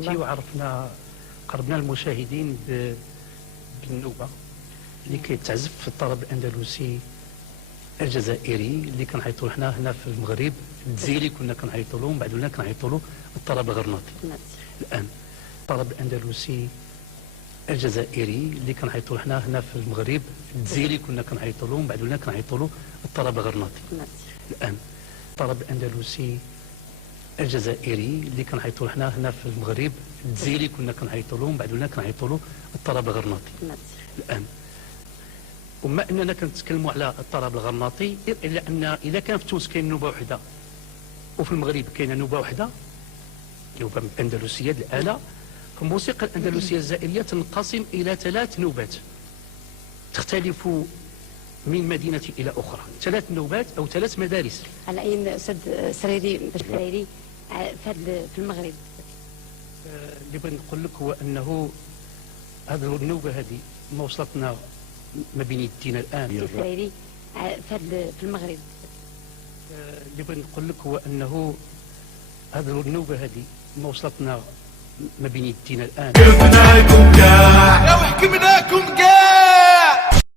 الله. وعرفنا قربنا المشاهدين بالنوبه اللي كيتعزف في الطرب الاندلسي الجزائري اللي كنعيطوا حنا هنا في المغرب. الجزائري كنا كنعيطوا له، ومن بعد ولينا كنعيطوا له الطرب الغرناطي. الان الطرب الاندلسي الجزائري اللي كنعيطوا حنا هنا في المغرب. الجزائري كنا كنعيطوا له، ومن بعد ولينا كنعيطوا له الطرب الغرناطي. الان الطرب الاندلسي الجزائري اللي كنعيطوا حنا هنا في المغرب. الجزائري كنا كنعيطوا له، ومن بعد ولينا كنعيطوا له الطرب الغرناطي. الان وما اننا كنتكلموا على الطرب الغرناطي، الا ان اذا كان في تونس كاين نوبه وحده وفي المغرب كاينه نوبه وحده، نوبه اندلسيه الاله، فالموسيقى الاندلسيه الجزائريه تنقسم الى 3 نوبات تختلف من مدينه الى اخرى، 3 نوبات او 3 مدارس. على اي استاذ سريري باش سريري في المغرب اللي بغيت نقول لك هو انه هذه النوبه هذه ما وصلتنا ما بين يدينا الان سريري في المغرب. اللي بغيت نقول لك هو انه هذه النوبه هذه ما وصلتنا ما بين يدينا الان. حكمناكم كاع